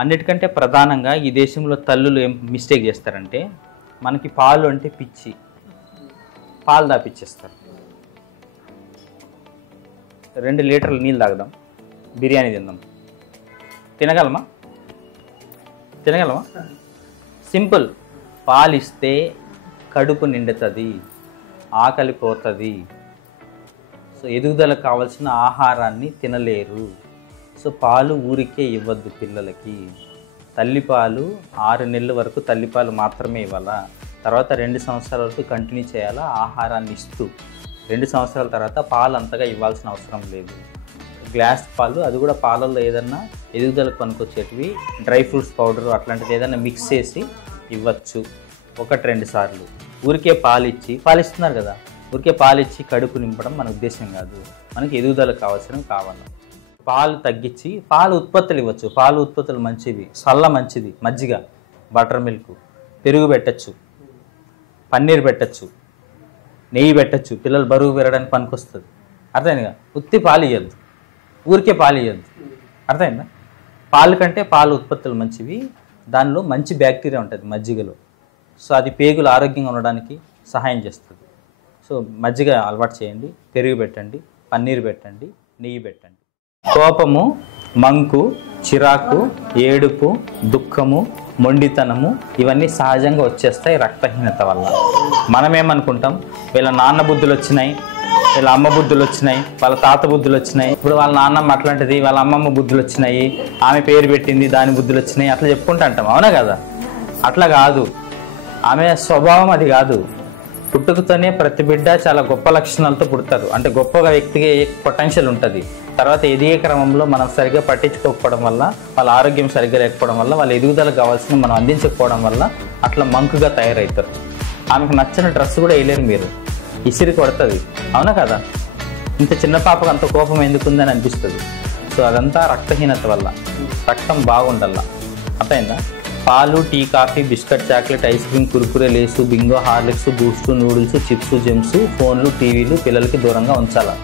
అన్నిటికంటే ప్రధానంగా ఈ దేశంలో తల్లులు ఏం మిస్టేక్ చేస్తారంటే మనకి పాలు అంటే పిచ్చి, పాలు దాపిచ్చేస్తారు. 2 లీటర్ల నీళ్ళు తాగదాం, బిర్యానీ తిందాం, తినగలమా? సింపుల్. పాలు ఇస్తే కడుపు నిండుతుంది, ఆకలి పోతుంది. సో ఎదుగుదలకు కావాల్సిన ఆహారాన్ని తినలేరు. సో పాలు ఊరికే ఇవ్వద్దు పిల్లలకి. తల్లిపాలు 6 నెలల వరకు తల్లిపాలు మాత్రమే ఇవ్వాలా. తర్వాత 2 సంవత్సరాల వరకు కంటిన్యూ చేయాలా ఆహారాన్ని ఇస్తూ. 2 సంవత్సరాల తర్వాత పాలు అంతగా ఇవ్వాల్సిన అవసరం లేదు. గ్లాస్ పాలు, అది కూడా పాలల్లో ఏదన్నా ఎదుగుదలకు పనికొచ్చేటివి, డ్రై ఫ్రూట్స్ పౌడర్ అట్లాంటిది ఏదైనా మిక్స్ చేసి ఇవ్వచ్చు 1-2 సార్లు. ఊరికే పాలిస్తున్నారు కదా, ఊరికే పాలిచ్చి కడుపు నింపడం మన ఉద్దేశం కాదు. మనకి ఎదుగుదలకు కావాల్సినవి కావాలి. పాలు తగ్గించి పాలు ఉత్పత్తులు ఇవ్వచ్చు. పాలు ఉత్పత్తులు మంచివి, సల్ల మంచిది, మజ్జిగ, బటర్ మిల్క్, పెరుగు పెట్టచ్చు, పన్నీర్ పెట్టచ్చు, నెయ్యి పెట్టచ్చు. పిల్లలు బరువు పెరగడానికి పనికొస్తుంది. అర్థమైందిగా? ఉత్తి పాలు ఇవ్వద్దు, ఊరికే పాలు ఇవ్వద్దు. అర్థమైందా? పాలు కంటే పాలు ఉత్పత్తులు మంచివి. దానిలో మంచి బ్యాక్టీరియా ఉంటుంది మజ్జిగలో. సో అది పేగులు ఆరోగ్యంగా ఉండడానికి సహాయం చేస్తుంది. సో మజ్జిగ అలవాటు చేయండి, పెరుగు పెట్టండి, పన్నీర్ పెట్టండి, నెయ్యి పెట్టండి. కోపము, మంకు, చిరాకు, ఏడుపు, దుఃఖము, మొండితనము ఇవన్నీ సహజంగా వచ్చేస్తాయి రక్తహీనత వల్ల. మనమేమనుకుంటాం, వీళ్ళ నాన్న బుద్ధులు వచ్చినాయి, వీళ్ళ అమ్మ బుద్ధులు వచ్చినాయి, వాళ్ళ తాత బుద్ధులు వచ్చినాయి, ఇప్పుడు వాళ్ళ నాన్నమ్మ అట్లాంటిది, వాళ్ళ అమ్మమ్మ బుద్ధులు వచ్చినాయి, ఆమె పేరు పెట్టింది, దాని బుద్ధులు వచ్చినాయి, అట్లా చెప్పుకుంటూ అంటాం. అవునా కదా? అట్లా కాదు. ఆమె స్వభావం అది కాదు. పుట్టుకతోనే ప్రతి బిడ్డ చాలా గొప్ప లక్షణాలతో పుడతారు. అంటే గొప్పగా వ్యక్తికి పొటెన్షియల్ ఉంటుంది. తర్వాత ఎదిగే క్రమంలో మనం సరిగ్గా పట్టించుకోకపోవడం వల్ల, వాళ్ళ ఆరోగ్యం సరిగ్గా లేకపోవడం వల్ల, వాళ్ళ ఎదుగుదలకు కావాల్సిన మనం అందించకపోవడం వల్ల అట్లా మంకుగా తయారవుతారు. ఆమెకు నచ్చిన డ్రెస్ కూడా వేయలేరు, మీరు ఇసిరి కొడుతుంది. అవునా కదా? ఇంత చిన్న పాపకు అంత కోపం ఎందుకుందని అనిపిస్తుంది. సో అదంతా రక్తహీనత వల్ల. రక్తం బాగుండాల. అర్థమైందా? పాలు, tea, coffee, biscuit, chocolate, ice cream, Kurkure, Lays, Bingo, Horlicks, Boost, noodles, chips, Gems, ఫోన్లు, టీవీలు పిల్లలకి దూరంగా ఉంచాలి.